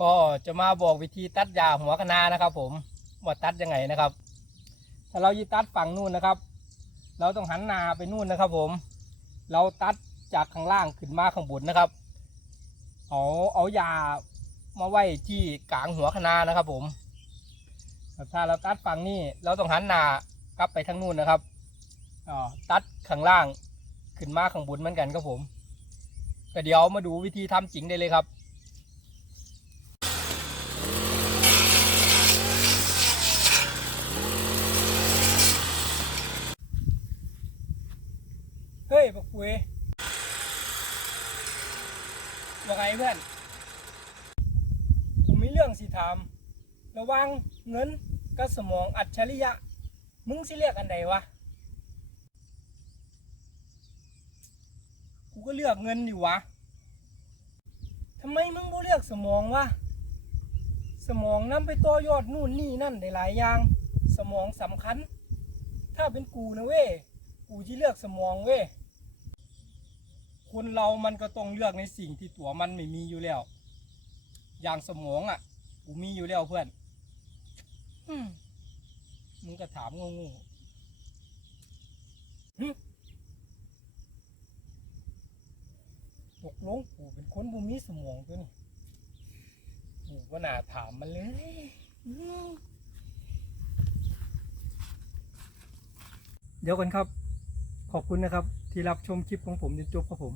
ก็จะมาบอกวิธีตัดยาหัวคะนานะครับ ผมว่าตัดยังไงนะครับ ถ้าเรายีตัดฝั่งนู่นนะครับ เราต้องหันหน้าไปนู่นนะครับ ผม เราตัดจากข้างล่างขึ้นมาข้างบนนะครับ เอาเอายามาไว้ที่กลางหัวคะนานะครับ ผมถ้าเราตัดฝั่งนี้เราต้องหันหน้ากลับไปทางนู่นนะครับตัดข้างล่างขึ้นมาข้างบนเหมือนกันครับผมก็เดี๋ยวมาดูวิธีทำจริงได้เลยครับ เฮ้ยบักปุยว่าไงเพื่อน ผมมีเรื่องสิถาม ระวังเงินกับสมองอัจฉริยะ มึงสิเลือกอันใดวะ กูก็เลือกเงินดิวะทำไมมึงบ่เลือกสมองวะ สมองนำไปต่อยอดนู่นนี่นั่นได้หลายอย่าง สมองสำคัญ ถ้าเป็นกูนะเว้ย กูที่เลือกสมองเว้ยคนเรามันก็ต้องเลือกในสิ่งที่ตัวมันไม่มีอยู่แล้ว อย่างสมองอะ กูมีอยู่แล้วเพื่อนอืมมึงก็ถามงงๆหึตกลงกูเป็นคนบ่มีสมองตัวนี้กูก็น่าถามมันเลยอืมเดี๋ยวกันครับ ขอบคุณนะครับที่รับชมคลิปของผมจนจบครับผม